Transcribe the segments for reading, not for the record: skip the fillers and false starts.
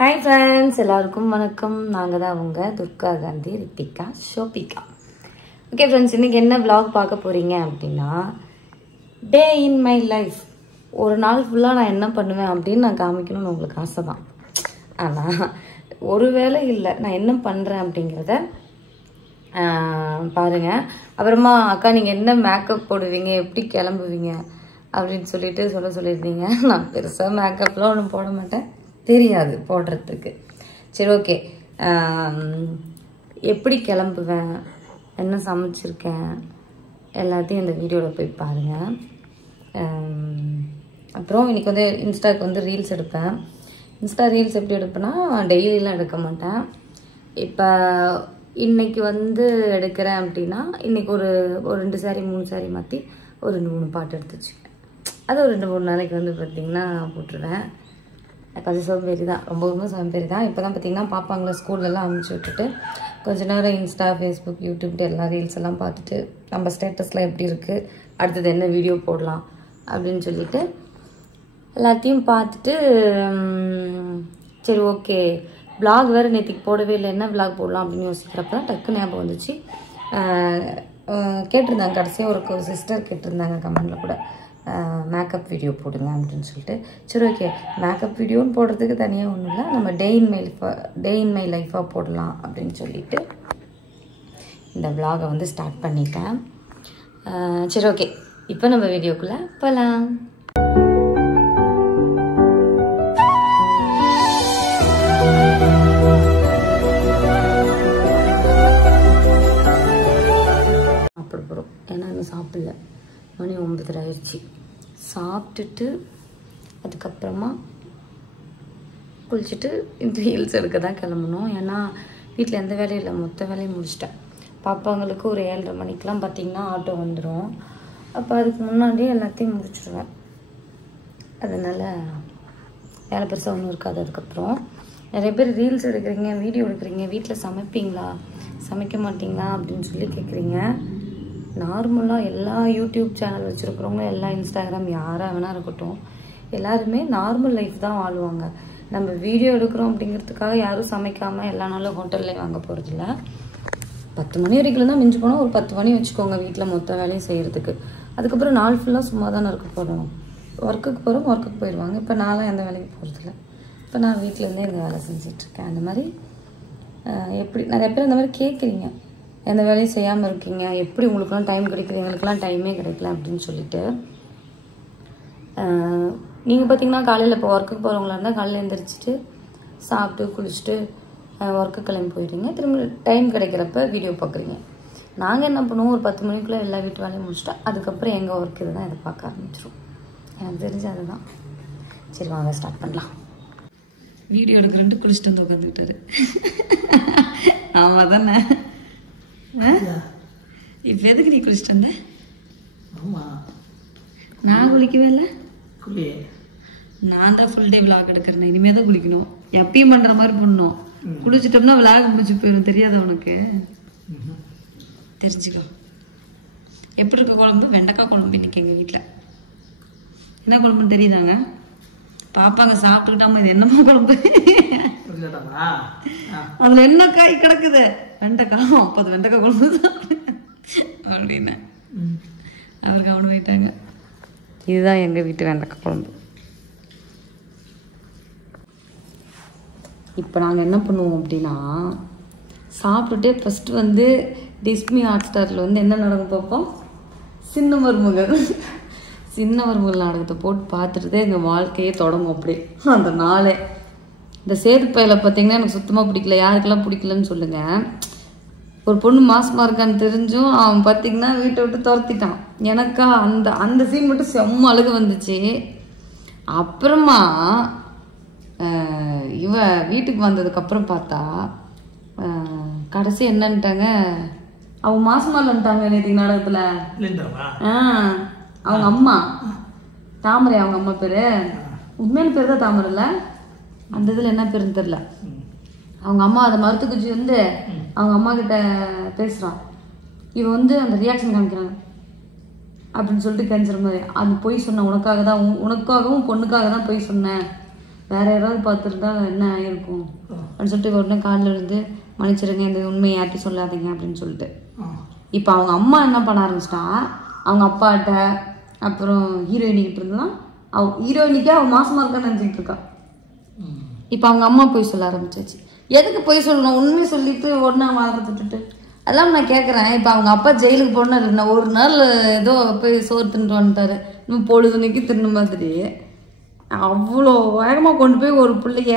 Hi friends, எல்லாருக்கும் வணக்கம். நாங்க தான் உங்க துர்கா காந்தி ரித்திகா ஷோபிகா. ஓகே friends, இன்னைக்கு என்ன vlog பார்க்க போறீங்க அப்படினா டே இன் மை லைஃப். ஒரு நாள் ஃபுல்லா நான் என்ன பண்ணுவேன் அப்படினு நான் காமிக்கணும்னு உங்களுக்கு ஆசை தான். ஆனா ஒருவேளை இல்ல நான் என்ன பண்றேன் அப்படிங்கறத பாருங்க. அப்புறமா அக்கா நீங்க என்ன மேக்கப் போடுவீங்க, எப்படி கிளம்புவீங்க அப்படின்னு சொல்லியிருந்தீங்க. நான் பெருசா மேக்கப்லாம் ஒன்றும் போட மாட்டேன், தெரியாது போடுறதுக்கு. சரி ஓகே, எப்படி கிளம்புவேன், என்ன சமைச்சிருக்கேன் எல்லாத்தையும் இந்த வீடியோவில் போய் பாருங்கள். அப்புறம் இன்றைக்கி வந்து இன்ஸ்டாக்கு வந்து ரீல்ஸ் எடுப்பேன். இன்ஸ்டா ரீல்ஸ் எப்படி எடுப்பேன்னா டெய்லியெலாம் எடுக்க மாட்டேன். இப்போ இன்றைக்கி வந்து எடுக்கிறேன் அப்படின்னா இன்றைக்கி ஒரு 2 சாரி 3 சாரி மாற்றி ஒரு 2-3 பாட்டு எடுத்து வச்சுக்கேன். அது ஒரு 2-3 நாளைக்கு வந்து பார்த்திங்கன்னா போட்டுருவேன். கொஞ்சம் சோம்பேறி தான், ரொம்ப சோம்பேறி தான். இப்போ தான் பார்த்திங்கன்னா பாப்பாங்களை ஸ்கூல்லலாம் அனுப்பிச்சி விட்டுட்டு கொஞ்ச நேரம் இன்ஸ்டா, ஃபேஸ்புக், யூடியூப்ட்டு எல்லா ரீல்ஸ் எல்லாம் பார்த்துட்டு நம்ம ஸ்டேட்டஸ்லாம் எப்படி இருக்குது, அடுத்தது என்ன வீடியோ போடலாம் அப்படின்னு சொல்லிட்டு எல்லாத்தையும் பார்த்துட்டு சரி ஓகே விளாக் வேறு நேற்றுக்கு போடவே இல்லை, என்ன விளாக் போடலாம் அப்படின்னு யோசிக்கிறப்ப தான் டக்கு ஞாபகம் வந்துச்சு. கேட்டிருந்தாங்க கடைசியாக ஒரு சிஸ்டர் கேட்டிருந்தாங்க கமெண்டில் கூட மேக்கப் வீடியோ போடுங்க அப்படின்னு சொல்லிட்டு. சரி ஓகே மேக்கப் வீடியோன்னு போடுறதுக்கு தனியாக ஒன்றும் இல்லை, நம்ம டே இன் மை லைஃபாக போடலாம் அப்படின்னு சொல்லிட்டு இந்த விளாகை வந்து ஸ்டார்ட் பண்ணிட்டேன். சரி ஓகே இப்போ நம்ம வீடியோக்குள்ளே போகலாம். அப்படி போகிறோம், ஏன்னா இன்னும் சாப்பிடல, மணி 9:30 ஆயிடுச்சு. சாப்பிட்டுட்டு அதுக்கப்புறமா குளிச்சுட்டு இந்த ஹீல்ஸ் எடுக்க தான் கிளம்பணும். ஏன்னா வீட்டில் எந்த வேலையும் இல்லை, மொத்த வேலையும் முடிச்சிட்டேன். பாப்பாங்களுக்கு ஒரு 7:30 மணிக்கெலாம் பார்த்திங்கன்னா ஆட்டோ வந்துடும். அப்போ அதுக்கு முன்னாடியே எல்லாத்தையும் முடிச்சிடுவேன். அதனால் வேலை பெருசாக ஒன்றும் இருக்காது. அதுக்கப்புறம் நிறைய பேர் ரீல்ஸ் எடுக்கிறீங்க, வீடியோ எடுக்கிறீங்க, வீட்டில் சமைப்பீங்களா சமைக்க மாட்டிங்களா அப்படின்னு சொல்லி கேட்குறீங்க. நார்மலாக எல்லா யூடியூப் சேனல் வச்சுருக்கிறவங்க, எல்லா இன்ஸ்டாகிராம் யாராக வேணா இருக்கட்டும், எல்லாருமே நார்மல் லைஃப் தான் வாழ்வாங்க. நம்ம வீடியோ எடுக்கிறோம் அப்படிங்கிறதுக்காக யாரும் சமைக்காமல் எல்லா நாளும் ஹோட்டல்லே வாங்க போகிறதில்ல. 10 மணி வரைக்கும் தான் மிஞ்சி போனால் ஒரு 10 மணி வச்சுக்கோங்க வீட்டில் மொத்த வேலையும் செய்கிறதுக்கு. அதுக்கப்புறம் நாள் ஃபுல்லாக சும்மா தானே இருக்க போகிறோம். ஒர்க்குக்கு போயிடுவாங்க. இப்போ நான்லாம் எந்த வேலைக்கு போகிறதில்ல. இப்போ நான் வீட்டிலேருந்தே இந்த வேலை செஞ்சிட்ருக்கேன். அந்த மாதிரி எப்படி நிறைய பேர் அந்த மாதிரி கேட்குறீங்க, எந்த வேலையும் செய்யாமல் இருக்கீங்க, எப்படி உங்களுக்குலாம் டைம் கிடைக்குது, எங்களுக்குலாம் டைமே கிடைக்கல அப்படின்னு சொல்லிட்டு. நீங்கள் பார்த்தீங்கன்னா காலையில் இப்போ ஒர்க்குக்கு போகிறவங்களா இருந்தால் காலையில் எழுந்திரிச்சிட்டு சாப்பிட்டு குளிச்சுட்டு ஒர்க்கு கிளம்பி போயிடுங்க. திரும்ப டைம் கிடைக்கிறப்ப வீடியோ பார்க்குறீங்க. நாங்கள் என்ன பண்ணுவோம், ஒரு 10 மணிக்குள்ளே எல்லா வீட்டு வேலையும் முடிச்சுட்டா அதுக்கப்புறம் எங்கள் ஒர்க் இது தான் இதை பார்க்க ஆரம்பிச்சிடும். எனக்கு தெரிஞ்சு அதுதான். சரி வாங்க ஸ்டார்ட் பண்ணலாம். வீடியோ எடுக்கிறேன்ட்டு குளிச்சுட்டு வந்து உட்காந்துக்கிட்டாரு. ஆமாம் தானே, இப்போ எதுக்கு நீ குளிச்சுட்டு வந்த? நான் குளிக்கவே இல்லை, நான் தான் ஃபுல் டே விளாக் எடுக்கிறேன். இனிமே தான் குளிக்கணும், எப்பயும் பண்ணுற மாதிரி பண்ணணும். குளிச்சிட்டோம்னா விளாக் முடிச்சு போயிடும். தெரியாத உனக்கு? தெரிஞ்சுக்கோ. எப்படி இருக்க குழம்பு? வெண்டைக்காய் குழம்பு இன்னைக்கு எங்கள் வீட்டில். என்ன குழம்புன்னு தெரியுதாங்க? பாப்பாங்க சாப்பிட்டுக்கிட்டாம இது என்னமோ குழம்பு, அதில் என்ன காய் கிடக்குது, வெண்டைக்காய். அப்போ அது வெண்டைக்காய் குழம்பு தான் அப்படின்னு அவர் கவனம் போயிட்டாங்க. இதுதான் எங்கள் வீட்டு வெண்டைக்காய் குழம்பு. இப்போ நாங்கள் என்ன பண்ணுவோம் அப்படின்னா சாப்பிட்டுட்டு ஃபஸ்ட்டு வந்து டிஸ்னி ஹாட்ஸ்டாரில் வந்து என்ன நடக்கும் பார்ப்போம், சின்ன மருமகள் நாடகத்தை போட்டு பார்த்துட்டு தான் எங்கள் வாழ்க்கையே தொடங்கும். அப்படியே அந்த நாளே. இந்த சேது பையில பார்த்தீங்கன்னா எனக்கு சுத்தமாக பிடிக்கல. யாருக்கெல்லாம் பிடிக்கலன்னு சொல்லுங்கள். ஒரு பொண்ணு மாசமாக இருக்கான்னு தெரிஞ்சும் அவன் பார்த்திங்கன்னா வீட்டை விட்டு துரத்திட்டான். எனக்கா அந்த சீன் மட்டும் செம்ம அழுக வந்துச்சு. அப்புறமா இவ வீட்டுக்கு வந்ததுக்கப்புறம் பார்த்தா கடைசி என்னன்ட்டாங்க, அவங்க மாசமாக இல்லைன்ட்டாங்க நேற்றுக்கு நாடகத்தில். அவங்க அம்மா தாமரை, அவங்க அம்மா பேர் உண்மையான பேர் தான் தாமரை இல்லை, அந்த இதில் என்ன பேருன்னு தெரில. அவங்க அம்மா அதை மருத்துக்குச்சி வந்து அவங்க அம்மா கிட்ட பேசுகிறான். இவன் வந்து அந்த ரியாக்ஷன் காமிக்கிறாங்க அப்படின்னு சொல்லிட்டு கெஞ்சுற மாதிரி. அது பொய் சொன்னேன், உனக்காகவும் பொண்ணுக்காக தான் பொய் சொன்னேன் வேற யாராவது பார்த்துருந்தா என்ன ஆயிருக்கும் அப்படின்னு சொல்லிட்டு உடனே காலில் இருந்து மன்னிச்சிருங்க, இந்த உண்மையை யார்ட்டையும் சொல்லாதீங்க அப்படின்னு சொல்லிட்டு. இப்போ அவங்க அம்மா என்ன பண்ண ஆரம்பிச்சிட்டா, அவங்க அப்பாட்ட அப்புறம் ஹீரோயினிக்கிட்ட இருந்துலாம் ஹீரோயினிக்கே அவள் மாசமாக இருக்கான்னு நினச்சிக்கிட்டு இருக்கா. இப்போ அவங்க அம்மா போய் சொல்ல ஆரம்பிச்சாச்சு. எதுக்கு போய் சொல்லணும்? உண்மையை சொல்லிட்டு உடனே வாழ்க்கை விட்டுட்டு அதெல்லாம் நான் கேட்குறேன். இப்போ அவங்க அப்பா ஜெயிலுக்கு போனால் ஒரு நாள் ஏதோ போய் சோறு தின்ட்டு வந்துட்டாரு, இன்னும் பொழுதுனைக்கு தின்னு மாதிரி. அவ்வளோ வேகமாக கொண்டு போய் ஒரு பிள்ளைய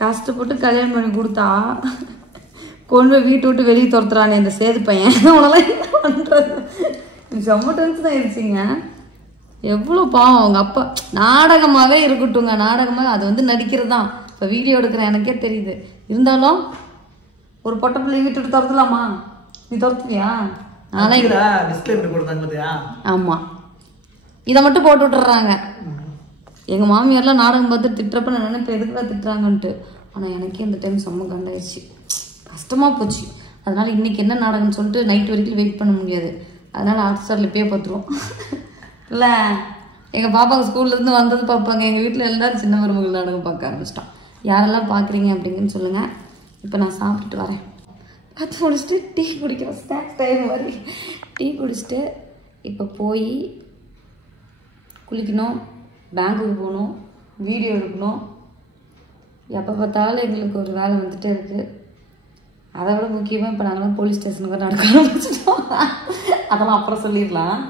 கஷ்டப்பட்டு கல்யாணம் பண்ணி கொடுத்தா கொண்டு போய் வீட்டை விட்டு வெளியே துரத்துறானே இந்த சேது பையன். அவனெல்லாம் என்ன பண்ணுறது? செம்ம டென்ஷன் ஆயிடுச்சிங்க. எவ்வளோ பாவம் அவங்க அப்பா. நாடகமாகவே இருக்கட்டுங்க, நாடகமாக அது வந்து நடிக்கிறது தான். இப்போ வீடியோ எடுக்கிறேன் எனக்கே தெரியுது. இருந்தாலும் ஒரு பொட்டை பிள்ளை வீட்டு விட்டு துரத்தலாமா? நீ துரத்துவியா? ஆமாம், இதை மட்டும் போட்டு விட்டுறாங்க. எங்கள் மாமியார்லாம் நாடகம் பார்த்து திட்டுறப்ப நான் நினைப்பேன் எதுக்குடா திட்டுறாங்கன்ட்டு. ஆனால் எனக்கே இந்த டைம் செம்ம கண்டாயிடுச்சு, கஷ்டமாக போச்சு. அதனால் இன்றைக்கி என்ன நாடகம்னு சொல்லிட்டு நைட் வரைக்கும் வெயிட் பண்ண முடியாது. அதனால் ஹாட் ஸ்டாரில் போய் பார்த்துருவோம். இல்லை எங்கள் பாப்பாங்க ஸ்கூல்லேருந்து வந்தது பார்ப்பாங்க. எங்கள் வீட்டில் எல்லோரும் சின்ன மருமகள் நாடகம் பார்க்க ஆரம்பிச்சிட்டான். யாரெல்லாம் பார்க்குறீங்க அப்படிங்கன்னு சொல்லுங்கள். இப்போ நான் சாப்பிட்டுட்டு வரேன். பார்த்து முடிச்சுட்டு டீ குடிக்கிறேன், ஸ்நாக்ஸ் டைம் மாதிரி டீ குடிச்சிட்டு இப்போ போய் குளிக்கணும், பேங்க்குக்கு போகணும், வீடியோ எடுக்கணும். எப்போ பார்த்தாலும் எங்களுக்கு ஒரு வேலை வந்துகிட்டே இருக்குது. அதை விட முக்கியமாக இப்போ நாங்களாம் போலீஸ் ஸ்டேஷனுக்கு நடக்க ஆரம்பிச்சிட்டோம். அதெல்லாம் அப்புறம் சொல்லிடலாம்.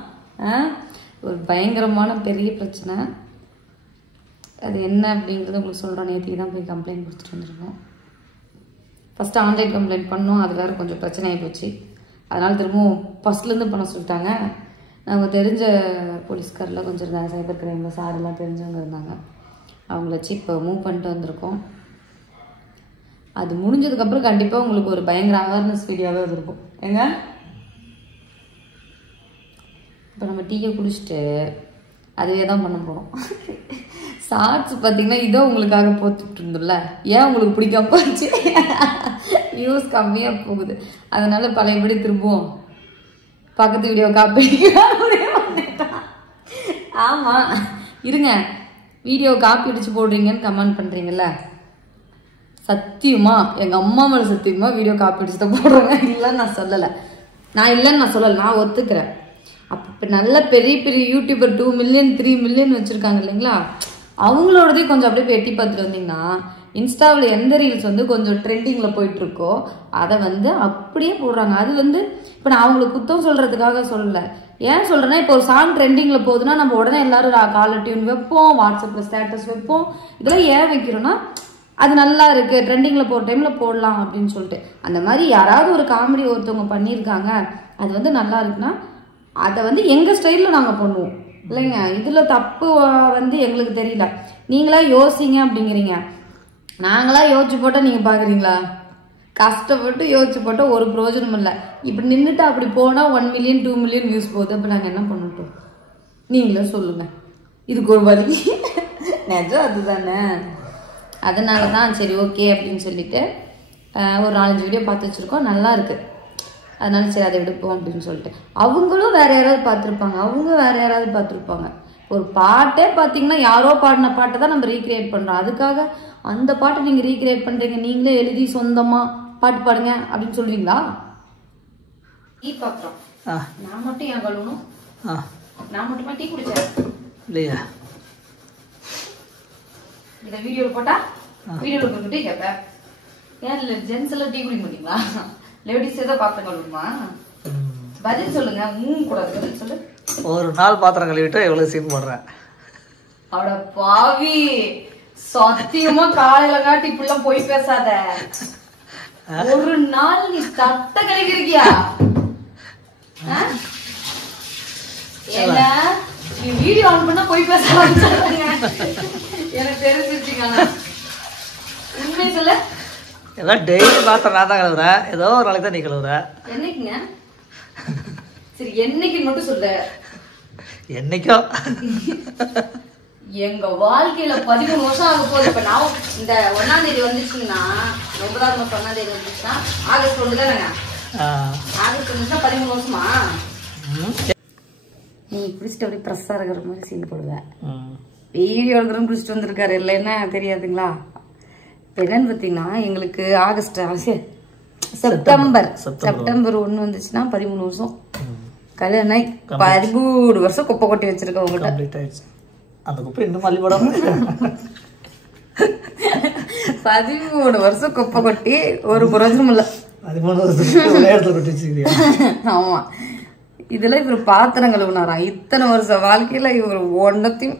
ஒரு பயங்கரமான பெரிய பிரச்சனை. அது என்ன அப்படிங்கிறது உங்களுக்கு சொல்கிறோம். நேற்றுக்கு தான் போய் கம்ப்ளைண்ட் கொடுத்துட்டு வந்துருக்கோம். ஃபஸ்ட்டு ஆன்லைன் கம்ப்ளைண்ட் பண்ணோம், அது வேறு கொஞ்சம் பிரச்சனை ஆகி போச்சு. அதனால் திரும்பவும் ஃபஸ்ட்லேருந்து பண்ண சொல்லிட்டாங்க. நாங்கள் தெரிஞ்ச போலீஸ்காரில் கொஞ்சம் இருந்தாங்க, சைபர் கிரைமில் சாரெல்லாம் தெரிஞ்சவங்க இருந்தாங்க. அவங்கள வச்சு இப்போ மூவ் பண்ணிட்டு வந்திருக்கோம். அது முடிஞ்சதுக்கப்புறம் கண்டிப்பாக உங்களுக்கு ஒரு பயங்கர அவேர்னஸ் வீடியோவே இருக்கும். ஏங்க இப்போ நம்ம டீயை குடிச்சிட்டு அதுவே தான் பண்ண போகிறோம். ஷார்ட்ஸ் பார்த்தீங்கன்னா இதோ உங்களுக்காக போட்டுட்டு இருந்தோம்ல, ஏன் உங்களுக்கு பிடிக்காம போச்சு? வியூஸ் கம்மியாக போகுது. அதனால் பழையபடி திரும்பவும் பக்கத்து வீடியோ காப்பி பண்ணிட்டான். ஆமாம் இருங்க, வீடியோ காப்பி அடித்து போடுறீங்கன்னு கமெண்ட் பண்ணுறீங்கல்ல, சத்தியமா எங்கள் அம்மா மேலே சத்தியமா வீடியோ காப்பி அடிச்சு தான் போடுறேங்க. இல்லைன்னு நான் சொல்லலை, நான் ஒத்துக்கிறேன். அப்போ இப்போ நல்ல பெரிய பெரிய யூடியூபர் 2 மில்லியன் 3 மில்லியன் வச்சுருக்காங்க இல்லைங்களா, அவங்களோடதே கொஞ்சம் அப்படியே எட்டி பார்த்துட்டு வந்தீங்கன்னா இன்ஸ்டாவில் எந்த ரீல்ஸ் வந்து கொஞ்சம் ட்ரெண்டிங்கில் போயிட்டுருக்கோ அதை வந்து அப்படியே போடுறாங்க. அது வந்து இப்போ நான் அவங்களுக்கு குத்தம் சொல்கிறதுக்காக சொல்லலை. ஏன் சொல்கிறேன்னா, இப்போ ஒரு சாங் ட்ரெண்டிங்கில் போகுதுன்னா நம்ம உடனே எல்லோரும் காலர் டியூன் வைப்போம், வாட்ஸ்அப்பில் ஸ்டேட்டஸ் வைப்போம். இதெல்லாம் ஏன் வைக்கிறோன்னா, அது நல்லா இருக்குது, ட்ரெண்டிங்கில் போகிற டைமில் போடலாம் அப்படின்னு சொல்லிட்டு. அந்த மாதிரி யாராவது ஒரு காமெடி ஒருத்தவங்க பண்ணியிருக்காங்க, அது வந்து நல்லா இருக்குன்னா அதை வந்து எங்கள் ஸ்டைலில் நாங்கள் பண்ணுவோம் இல்லைங்க. இதில் தப்பு வந்து எங்களுக்கு தெரியல. நீங்களா யோசிங்க அப்படிங்கிறீங்க, நாங்களா யோசிச்சு போட்டால் நீங்கள் பார்க்குறீங்களா? கஷ்டப்பட்டு யோசிச்சு போட்டால் ஒரு பிரயோஜனம் இல்லை. இப்படி நின்றுட்டு அப்படி போனால் 1 மில்லியன் 2 மில்லியன் வியூஸ் போகுது. அப்போ நாங்கள் என்ன பண்ணட்டும்? நீங்களே சொல்லுங்கள். இதுக்கு ஒரு வழி நிஜம் அதுதானே. அதனால தான் சரி ஓகே அப்படின்னு சொல்லிட்டு ஒரு 4-5 வீடியோ பார்த்து வச்சுருக்கோம், நல்லா இருக்குது. அதனால சரி அதை எடுப்போம் அப்படின்னு சொல்லிட்டு. அவங்களும் வேறு யாராவது பார்த்துருப்பாங்க, அவங்க வேறு யாராவது பார்த்துருப்பாங்க. ஒரு பாட்டே பார்த்தீங்கன்னா யாரோ பாடின பாட்டை தான் நம்ம ரீக்ரியேட் பண்ணுறோம். அதுக்காக அந்த பாட்டை நீங்கள் ரீக்ரியேட் பண்ணுறீங்க, நீங்களே எழுதி சொந்தமாக பாட்டு பாடுங்க அப்படின்னு சொல்லுவீங்களா? டீ பாத்திரம் நான் மட்டும் ஏன் கழுவணும்? நான் மட்டுமா டீ குடிச்சேன் இல்லையா? இதை வீடியோவில் போட்டால் வீடியோவில் போட்டுட்டே கேட்பேன். ஏன் இல்லை ஜென்ஸ் எல்லாம் டீ குடிக்க மாட்டீங்களா? லேடிஸே தான் பாத்திரம் கழுவுமா? பதில் சொல்லுங்க. கூடாது பதில் சொல்லு. ஒரு நாள் பாத்திரம் கழுவிட்டு எவ்வளவு சீன் போடுறேன். அட பாவி, சத்தியமா காலையில காட்டி இப்படிலாம் போய் பேசாத. ஒரு நாள் நீ தட்ட கழுவிருக்கியா? என்ன நீ வீடியோ ஆன் பண்ணா போய் பேச ஆரம்பிச்சாங்க. எனக்கு தெரிஞ்சிருச்சுங்க. உண்மை சொல்ல, ஏதோ டெய்லி பாத்திரம் நான் தான் கழுவுறேன், ஏதோ ஒரு நாளைக்கு தான் நீ கழுவுற. என்னைக்குங்க? சரி என்னைக்குன்னு மட்டும் சொல்லு. என்னைக்கோ எங்க வாழ்க்கையில 13 வருஷம் ஆக போகுது. இப்ப நான் இந்த 1ஆம் தேதி வந்துச்சுன்னா, 9ஆவது மாசம் 1ஆம் தேதி வந்துச்சுன்னா ஆகஸ்ட் 1 தானேங்க? ஆகஸ்ட் 1 13 வருஷமா? நீ பிடிச்சிட்டு அப்படியே ப்ரெஸ்ஸாக இருக்கிற மாதிரி சீன் போடுவேன். வீடியோ எடுக்கிறோம் குளிச்சுட்டு வந்திருக்காரு இல்லைன்னா தெரியாதுங்களா. இப்போ என்னன்னு பார்த்தீங்கன்னா எங்களுக்கு செப்டம்பர் 1 வந்துச்சுன்னா 13 வருஷம் கல்யாணம். 13 வருஷம் குப்பை கொட்டி வச்சிருக்கேன் உங்கள்கிட்ட. அந்த குப்பை இன்னும் மல்லிபடம் 13 வருஷம் குப்பை கொட்டி ஒரு பிரயோஜனம் இல்லை. 13 வருஷத்துக்கு கொட்டி வச்சுக்கிறியா? ஆமா, இதெல்லாம் இவர் பாத்திரங்கள் உணரான். இத்தனை வருஷம் வாழ்க்கையில இவர் ஒன்றத்தையும்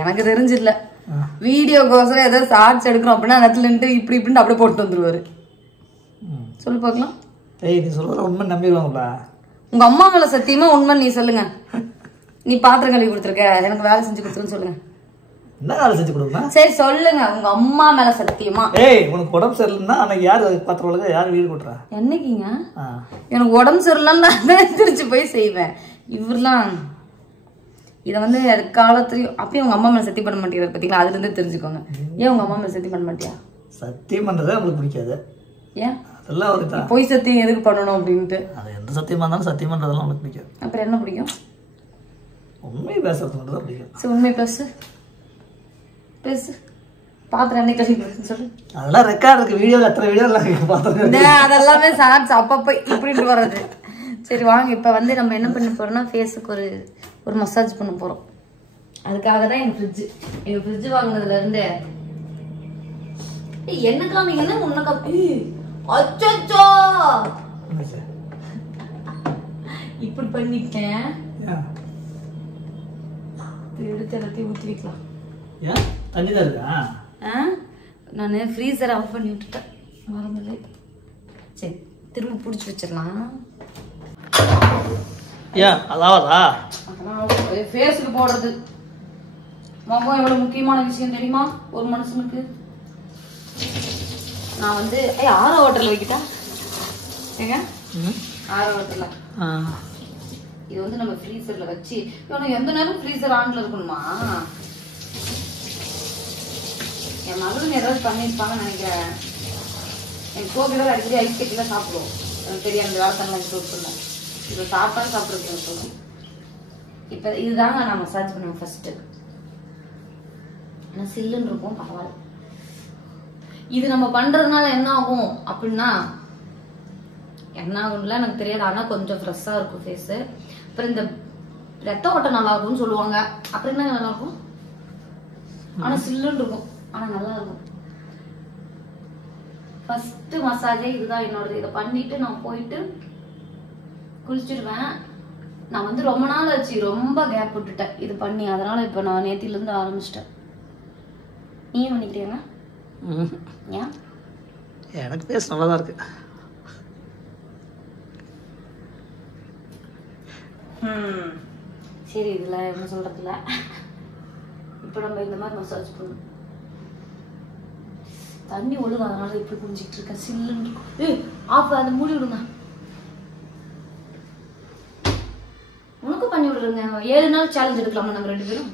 எனக்கு தெரிஞ்சிடல. வீடியோக்கோசரம் ஏதாவது ஷார்ட்ஸ் எடுக்கிறோம் அப்படின்னா இடத்துல நின்று இப்படி இப்படின்னு அப்படியே போட்டு வந்துருவாரு. சொல்லு பார்க்கலாம். நீ சொல்ற உண்மை நம்பிடுவாங்களா? உங்க அம்மா மேல சத்தியமா உண்மை நீ சொல்லுங்க. நீ பாத்திரம் கழுவி கொடுத்துருக்க, எனக்கு வேலை செஞ்சு கொடுத்துருன்னு சொல்லுங்க. என்ன வேலை செஞ்சு கொடுக்கணும்? சரி சொல்லுங்க, உங்க அம்மா மேல சத்தியமா. உனக்கு உடம்பு சரியில்லைன்னா அன்னைக்கு யாரு பாத்திரம் யாரு வீடு கொடுறா? என்னைக்குங்க எனக்கு உடம்பு சரியில்லைன்னு நான் திருச்சி போய் செய்வேன். இவரெல்லாம் இதை வந்து காலத்துலயும் அப்பயும் உங்க அம்மா மேல சத்தியம் பண்ண மாட்டேங்கிறாரு பார்த்தீங்களா? அதுல இருந்து தெரிஞ்சுக்கோங்க. ஏன் உங்க அம்மா மேல சத்தியம் பண்ண மாட்டியா? சத்தியம் பண்றதே உங்களுக்கு பிடிக்காது. ஏன்? அதெல்லாம் ஒரு பொய் சத்தியம் எதுக்கு பண்ணணும் அப்படின்ட்டு. அது எந்த சத்தியமா இருந்தாலும் சத்தியம் பண்றதெல்லாம் உங்களுக்கு பிடிக்காது. அப்புறம் என்ன பிடிக்கும்? உண்மை பேசுறது மட்டும் தான் பிடிக்கும். சரி, உண்மை பேசு பேசு. பாத்திரம் என்ன கழிவு சொல்லு. அதெல்லாம் ரெக்கார்ட் இருக்கு, வீடியோல எத்தனை வீடியோ எல்லாம் பாத்திரம் அதெல்லாமே ஷார்ட்ஸ் அப்பப்போ இப்படின்ட்டு வர்றது. சரி வாங்க, இப்போ வந்து நம்ம என்ன பண்ண போறோம்னா ஃபேஸுக்கு ஒரு மசாஜ் பண்ண போறோம். அதுக்காக தான் எங்க ஃப்ரிட்ஜ் வாங்கினதுல இருந்து என்னக்கெல்லாம் நீங்க என்ன உன்ன காப்பி அச்சோ இப்படி பண்ணிட்டேன். எடுத்து எல்லாத்தையும் ஊற்றி வைக்கலாம். தண்ணி தான் இருக்கா? நான் ஃப்ரீசரை ஆஃப் பண்ணி விட்டுட்டேன், மறந்துல. சரி, திரும்ப பிடிச்சி வச்சிடலாம். அதாவதா ஃபேஸுக்கு போடுறது முகம் எவ்வளவு முக்கியமான விஷயம் தெரியுமா ஒரு மனுஷனுக்கு? நான் வந்து ஆரோ ஹோட்டல்ல வைக்கிட்டா ஏங்க? ஆரோ ஹோட்டல்ல இது வந்து நம்ம ஃப்ரீசர்ல வச்சு எந்த நேரம் ஃப்ரீசர் ஆன்ல இருக்கணுமா? என் மகளும் ஏதாவது பண்ணிருப்பாங்கன்னு நினைக்கிறேன். என் கோபி வேற அடிக்கடி ஐஸ் கட்டிலாம் சாப்பிடுவோம். எனக்கு தெரியும் அந்த வேலைத்தன்மை எனக்கு சொல்ல இப்போ சாப்பாடு சாப்பிட்றது சொல்லுவோம். இப்போ இதுதாங்க நான் மசாஜ் பண்ணுவேன் ஃபர்ஸ்ட். ஆனால் சில்லுன்னு இருக்கும், பரவாயில்ல. இது நம்ம பண்றதுனால என்ன ஆகும் அப்படின்னா, என்ன ஆகும்ல எனக்கு தெரியாது, ஆனால் கொஞ்சம் ஃப்ரெஷ்ஷாக இருக்கும் ஃபேஸு. அப்புறம் இந்த ரத்த ஓட்டம் நல்லா இருக்கும்னு சொல்லுவாங்க. அப்புறம் என்ன நல்லா இருக்கும், ஆனால் சில்லுன்னு இருக்கும், ஆனால் நல்லா இருக்கும். ஃபர்ஸ்ட் மசாஜே இதுதான் என்னோடது. இதை பண்ணிட்டு நான் போயிட்டு குளிச்சிடுவேன். நான் வந்து ரொம்ப நாள் ஆச்சு, ரொம்ப கேப் விட்டுட்டேன் இது பண்ணி. அதனால இப்போ நான் நேத்திலேருந்து ஆரம்பிச்சிட்டேன். நீயும் பண்ணிக்கிறியாங்க? ஏன்? எனக்கு பேச நல்லா தான் இருக்கு. சரி, இதுல என்ன சொல்றதுல இப்போ நம்ம இந்த மாதிரி மசாஜ் பண்ணணும். தண்ணி ஒழுங்கு, அதனால இப்படி குடிஞ்சிட்டு இருக்கேன். சில்லுன்னு இருக்கும். ஆஃப் அதை மூடி விடுங்க. உனக்கும் பண்ணி விடுறேங்க. 7 நாள் சேலஞ்ச் எடுக்கலாமா நம்ம 2 பேரும்?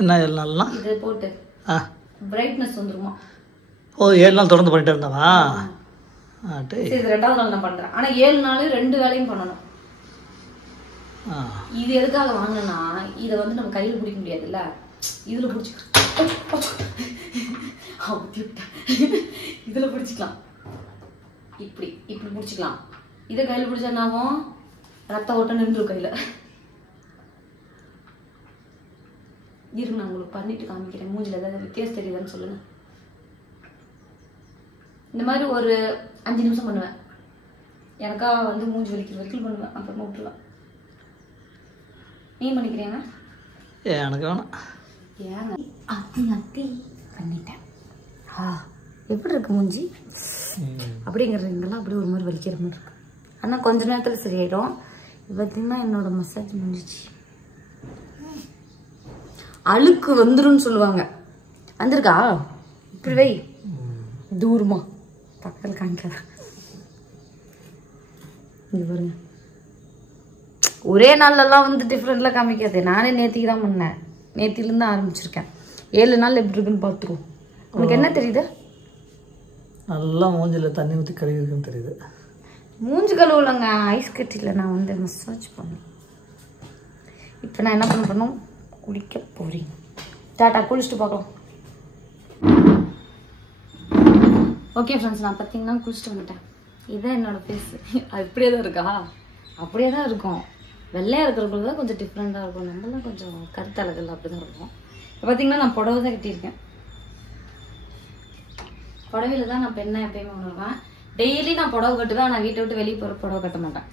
என்ன 7 நாள்லாம்? இது போட்டு பிரைட்னஸ் வந்துருமா? 7 நாள் தொடர்ந்து பண்ணிட்டு இருந்தவா? இது 2வது நாள் நான் பண்றேன். ஆனா 7 நாள் 2 வேலையும் பண்ணணும். இது எதுக்காக வாங்கினா, இதை வந்து நம்ம கையில பிடிக்க முடியாதுல்ல, இதுல பிடிச்சிக்கலாம். இதுல பிடிச்சிக்கலாம், இப்படி இப்படி பிடிச்சிக்கலாம். இதை கையில பிடிச்சா என்ன ஆகும்? ரத்த ஓட்டம் நின்று கையில. இருங்க, நான் உங்களுக்கு பண்ணிட்டு காமிக்கிறேன். மூஞ்சில ஏதாவது வித்தியாசம் தெரியுதான்னு சொல்லுங்க. இந்த மாதிரி ஒரு 5 நிமிஷம் பண்ணுவேன். எனக்கா வந்து மூஞ்சி வலிக்கிற வரைக்கும் பண்ணுவேன், அப்புறமா விட்டுருவேன். நீ பண்ணிக்கிறீங்க? எனக்கு வேணாம். ஏங்க? அத்தி பண்ணிட்டேன். எப்படி இருக்கு மூஞ்சி? அப்படிங்கிறதுங்கெல்லாம் அப்படி ஒரு மாதிரி வலிக்கிற மாதிரி இருக்கு. ஆனால் கொஞ்ச நேரத்தில் சரியாயிடும். பார்த்தீங்கன்னா என்னோட மசாஜ் முடிஞ்சிச்சு. அழுக்கு வந்துருன்னு சொல்லுவாங்க. வந்திருக்கா? இப்படி வை, தூரமா பக்கத்தில் காமிக்காத. இங்க பாருங்க, ஒரே நாள்லாம் வந்து டிஃப்ரெண்ட்லாம் காமிக்காது. நானே நேத்திக்கு தான் பண்ணேன், நேத்திலேருந்து ஆரம்பிச்சிருக்கேன். 7 நாள் எப்படி இருக்குன்னு பார்த்துருவோம். உனக்கு என்ன தெரியுது? நல்லா மூஞ்சில தண்ணி ஊற்றி கழுவி இருக்குன்னு தெரியுது. மூஞ்சி கழுவுலங்க, ஐஸ் கட்டியில் நான் வந்து மசாஜ் பண்ணேன். இப்போ நான் என்ன பண்ண குளிக்க போறேன். டாட்டா, குளிச்சுட்டு பார்க்கலாம். ஓகே ஃப்ரெண்ட்ஸ், நான் பார்த்தீங்கன்னா குளிச்சுட்டு வந்துட்டேன். இதுதான் என்னோட ஃபேஸ். அது இப்படியே தான் இருக்கா? அப்படியே தான் இருக்கும். வெள்ளையாக இருக்கிறவங்களுக்கு தான் கொஞ்சம் டிஃப்ரெண்ட்டாக இருக்கும். நம்மளாம் கொஞ்சம் கருத்தழகில் அப்படி தான் இருக்கும். இப்போ பார்த்தீங்கன்னா நான் புடவை தான் கட்டியிருக்கேன். புடவையில் தான் நான் பெண்ணை எப்பயுமே உணர்வேன். டெய்லி நான் புடவை கட்டுவேன். நான் வீட்டை விட்டு வெளியே போகிற புடவை கட்ட மாட்டேன்.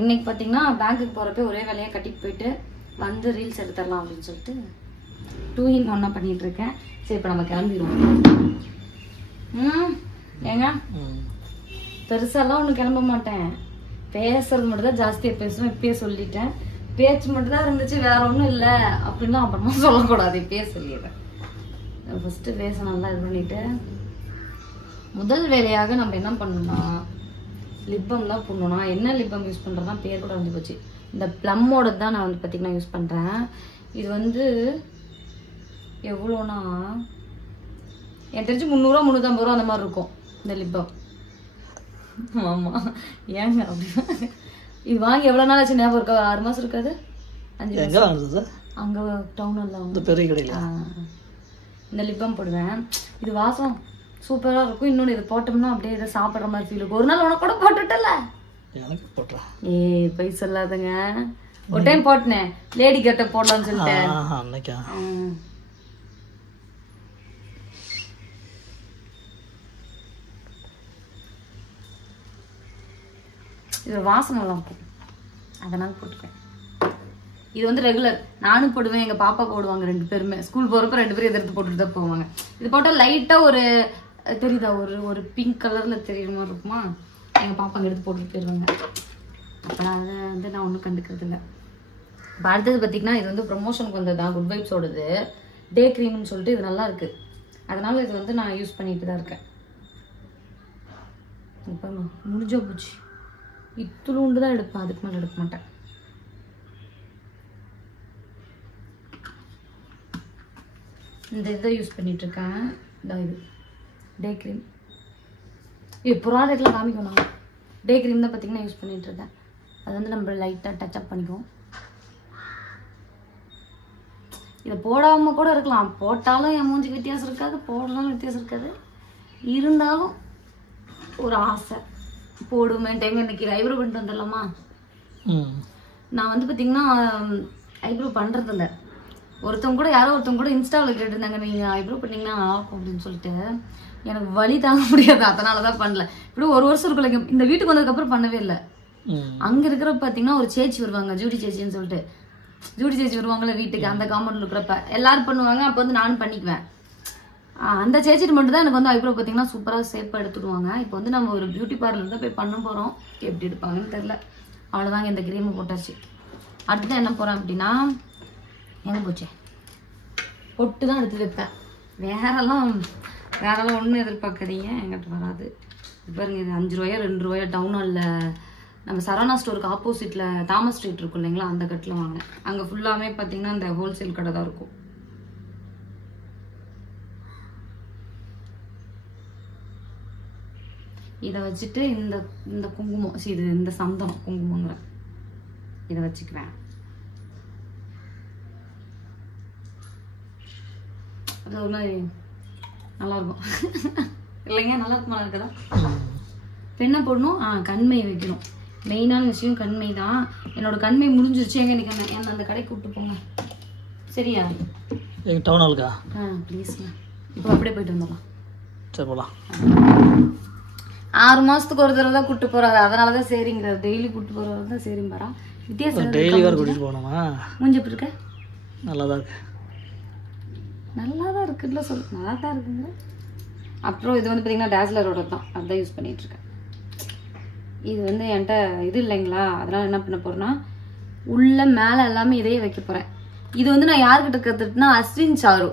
இன்னைக்கு பார்த்தீங்கன்னா பேங்க்குக்கு போகிறப்ப ஒரே வேலையாக கட்டிட்டு போயிட்டு வந்து ரீல்ஸ் எடுத்துடலாம் அப்படின்னு சொல்லிட்டு 2 in 1 பண்ணிட்டு இருக்கேன். சரி, இப்போ நம்ம கிளம்பிடுவோம். ஏங்க பெருசாலாம் ஒன்றும் கிளம்ப மாட்டேன். பேசுறது மட்டும் தான் ஜாஸ்தியாக பேசுவேன். இப்பயே சொல்லிட்டேன். பேச்சு மட்டும் தான் இருந்துச்சு, வேற ஒன்றும் இல்லை அப்படின்னா அப்புறமா சொல்லக்கூடாது. இப்பயே சொல்லிடுறேன். ஃபஸ்ட்டு பேச நல்லா இது பண்ணிட்டு முதல் வேலையாக நம்ம என்ன பண்ணணும்னா லிப்பம் தான் போடணும்னா என்ன லிப்பம் யூஸ் பண்ணுறதுனா பேர் கூட வந்து போச்சு. இந்த ப்ளம்மோட தான் நான் வந்து பார்த்திங்கன்னா யூஸ் பண்ணுறேன். இது வந்து எவ்வளோனா எனக்கு தெரிஞ்சு 300 ரூபா 350 ரூபா அந்த மாதிரி இருக்கும் இந்த லிப்பம். ஆமாம், ஏங்க அப்படின்னா இது வாங்கி எவ்வளோ நாள் ஆச்சு ஞாபகம் இருக்கா? 6 மாதம் இருக்காது, 5 மாதம். அங்கே டவுனில் பெரிய கடையில் இந்த லிப்பம் போடுவேன். இது வாசம் சூப்பராக இருக்கும். இன்னொன்று இது போட்டோம்னா அப்படியே இதை சாப்பிட்ற மாதிரி ஃபீல் இருக்கும். ஒரு நாள் உனக்கு கூட போட்டுட்டல போய் சொல்லாதுங்க. ஒரு டைம் போட்டேன், லேடி கட்ட போடலாம்னு சொல்லிட்டேன். இது வாசனை நல்லா இருக்கும், அதனால போட்டுப்பேன். இது வந்து ரெகுலர் நானும் போடுவேன், எங்கள் பாப்பா போடுவாங்க. 2 பேருமே ஸ்கூல் போகிறப்ப 2 பேரும் எதிர்த்து போட்டுட்டு தான் போவாங்க. இது போட்டால் லைட்டாக ஒரு தெரியுதா, ஒரு பிங்க் கலரில் தெரியுற மாதிரி இருக்குமா, எங்கள் பாப்பா அங்கே எடுத்து போட்டுட்டு போயிடுவாங்க. அப்போலாம் அதை வந்து நான் ஒன்றும் கண்டுக்கிறது இல்லை. இப்போ அடுத்தது பார்த்திங்கன்னா இது வந்து ப்ரொமோஷனுக்கு வந்தது தான், குட் வைப்ஸோடது டே க்ரீம்னு சொல்லிட்டு. இது நல்லா இருக்குது, அதனால இது வந்து நான் யூஸ் பண்ணிட்டு தான் இருக்கேன். இப்போ முடிஞ்சோ போச்சு, இத்துளுண்டு தான் எடுப்பேன், அதுக்கு மேலே எடுக்க மாட்டேன். இந்த இதை யூஸ் பண்ணிகிட்ருக்கேன். இதான் இது டே க்ரீம். இது ப்ராடக்ட்லாம் காமிக்கணும். டே க்ரீம் தான் பார்த்திங்கன்னா யூஸ் பண்ணிகிட்ருக்கேன். அது வந்து நம்ம லைட்டாக டச்சப் பண்ணிக்குவோம். இதை போடாமல் கூட இருக்கலாம், போட்டாலும் என் மூஞ்சிக்கு வித்தியாசம் இருக்காது, போடலாலும் வித்தியாசம் இருக்காது. இருந்தாலும் ஒரு ஆசை போடுமே டைம். இன்னைக்கு ஐப்ரோ பண்ணிட்டு வந்துடலாமா? நான் வந்து பார்த்திங்கன்னா ஐப்ரோ பண்ணுறதில்ல. ஒருத்தவங்க கூட யாரோ ஒருத்தவங்க கூட இன்ஸ்டாவில் கேட்டிருந்தாங்க, நீங்கள் ஐப்ரோ பண்ணிங்கன்னா நல்லாயிருக்கும் அப்படின்னு சொல்லிட்டு. எனக்கு வலி தாங்க முடியாது, அதனால தான் பண்ணல. இப்படி ஒரு வருஷம் இருக்குல்ல, இந்த வீட்டுக்கு வந்ததுக்கப்புறம் பண்ணவே இல்லை. அங்கே இருக்கிறப்ப பார்த்தீங்கன்னா ஒரு சேச்சி வருவாங்க, ஜூடி சேச்சின்னு சொல்லிட்டு. ஜூடி சேச்சி வருவாங்கள்ல வீட்டுக்கு, அந்த காம்பவுண்டில் இருக்கிறப்ப எல்லாரும் பண்ணுவாங்க. அப்போ வந்து நானும் பண்ணிக்குவேன். அந்த சேச்சிட்டு மட்டும் தான் எனக்கு வந்து ஐப்ரோ பார்த்தீங்கன்னா சூப்பராக ஷேப்பாக எடுத்துடுவாங்க. இப்போ வந்து நம்ம ஒரு பியூட்டி பார்லர் தான் போய் பண்ண போகிறோம். எப்படி எடுப்பாங்கன்னு தெரில. அவ்வளோதாங்க, இந்த க்ரீமை போட்டாச்சு. அடுத்து என்ன போகிறேன் அப்படின்னா, எங்கே போச்சே, பொட்டு தான் எடுத்து வைப்பேன். வேறெல்லாம் ஒன்றும் எதிர்பார்க்காதீங்க, எங்கிட்ட வராது. பாருங்க, இது 5 ரூபாயா 2 ரூபாயா டவுனில் நம்ம சரவணா ஸ்டோருக்கு ஆப்போசிட்டில் தாமஸ் ஸ்ட்ரீட் இருக்கும் இல்லைங்களா, அந்த கட்டில் வாங்கினேன். அங்கே ஃபுல்லாமே பார்த்தீங்கன்னா இந்த ஹோல்சேல் கடை தான் இருக்கும். இதை வச்சுட்டு இந்த குங்குமம், இது இந்த சந்தனம் குங்குமங்கிற இதை வச்சுக்குவேன். அது ஒரு மாதிரி நல்லாயிருக்கும் இல்லைங்க? நல்லா இருக்குமா? இருக்குதா? பெண்ணை போடணும், கண்மை வைக்கணும். மெயினான விஷயம் கண்மை தான். என்னோட கண்மை முடிஞ்சிருச்சு. எங்க இன்னைக்கு என்ன அந்த கடைக்கு கூப்பிட்டு போங்க, சரியா? டவுன் ஹாலுக்கா? ப்ளீஸ்ங்க. இப்போ அப்படியே போயிட்டு வந்துடலாம். சரி, போகலாம். 6 மாதத்துக்கு ஒரு தடவை தான் கூப்பிட்டு போகிறாரு, அதனால தான் சரிங்கிறார். டெய்லி கூப்பிட்டு போகிறவர் தான் சரிம்பாரா? வித்தியாசம். டெய்லி வேறு கூட்டிகிட்டு போகணுமா? மூஞ்சி எப்படி இருக்க? நல்லா தான் இருக்கு. நல்லா தான் இருக்குல்ல சொல்லு, நல்லா தான் இருக்குங்க. அப்புறம் இது வந்து பார்த்தீங்கன்னா டேஸ்லரோட தான், அதுதான் யூஸ் பண்ணிகிட்ருக்கேன். இது வந்து என்கிட்ட இது இல்லைங்களா, அதனால் என்ன பண்ண போகிறேன்னா உள்ள மேலே எல்லாமே இதையே வைக்க போகிறேன். இது வந்து நான் யார்கிட்ட கற்றுட்டுனா அஸ்வின் சாரு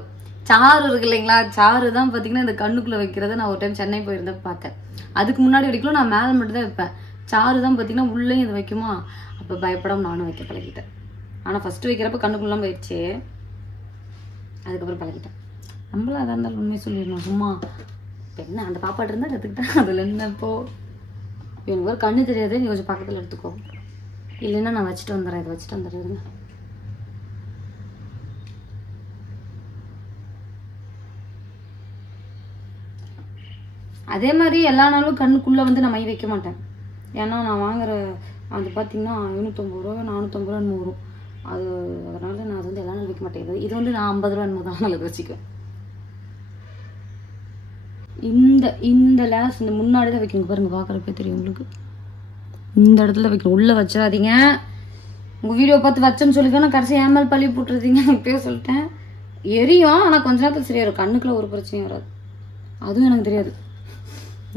இருக்கு இல்லைங்களா, சாரு தான் பார்த்தீங்கன்னா இந்த கண்ணுக்குள்ளே வைக்கிறத நான் ஒரு டைம் சென்னை போயிருந்தேன் பார்த்தேன். அதுக்கு முன்னாடி வரைக்கும் நான் மேலே மட்டும் தான் வைப்பேன். சாரு தான் பார்த்தீங்கன்னா உள்ளேயும் இது வைக்குமா, அப்போ பயப்படாமல் நானும் வைக்க பழகிட்டேன். ஆனால் ஃபஸ்ட்டு வைக்கிறப்ப கண்ணுக்குள்ளலாம் போயிடுச்சு, அதுக்கப்புறம் பழகிட்டேன். நம்மளும் அதாக இருந்தாலும் உண்மையை சொல்லிடணும். சும்மா இப்போ என்ன அந்த பாப்பாட்டு இருந்தால் கற்றுக்கிட்டேன், அதில் என்ன இப்போது எனக்கு ஒரு கண்ணு தெரியாது, நீ கொஞ்சம் பக்கத்தில் எடுத்துக்கோ, இல்லைன்னா நான் வச்சுட்டு வந்துடுறேன். இதை வச்சுட்டு வந்துடுறேன். அதே மாதிரி எல்லா நாளும் கண்ணுக்குள்ளே வந்து நான் மை வைக்க மாட்டேன். ஏன்னா நான் வாங்குற அது பார்த்தீங்கன்னா 250 ரூபா 450 ரூபான்னு வரும். அதனால நான் அது வந்து எல்லா நாளும் வைக்க மாட்டேன். இது வந்து நான் 50 ரூபா என்னமோ தான் நாளுக்கு வச்சுக்குவேன். இந்த லேஸ் இந்த முன்னாடி தான் வைக்கணும் பாருங்க, பார்க்குறப்பே தெரியும் உங்களுக்கு. இந்த இடத்துல வைக்கணும், உள்ளே வச்சிடாதீங்க. உங்கள் வீடியோ பார்த்து வச்சேன்னு சொல்லிக்க நான் கடைசி ஏமல் பள்ளி போட்டுருதீங்க. இப்பயே சொல்லிட்டேன். எரியும், ஆனால் கொஞ்ச நேரத்தில் சரியா இருக்கும். கண்ணுக்குள்ள ஒரு பிரச்சனையும் வராது. அதுவும் எனக்கு தெரியாது.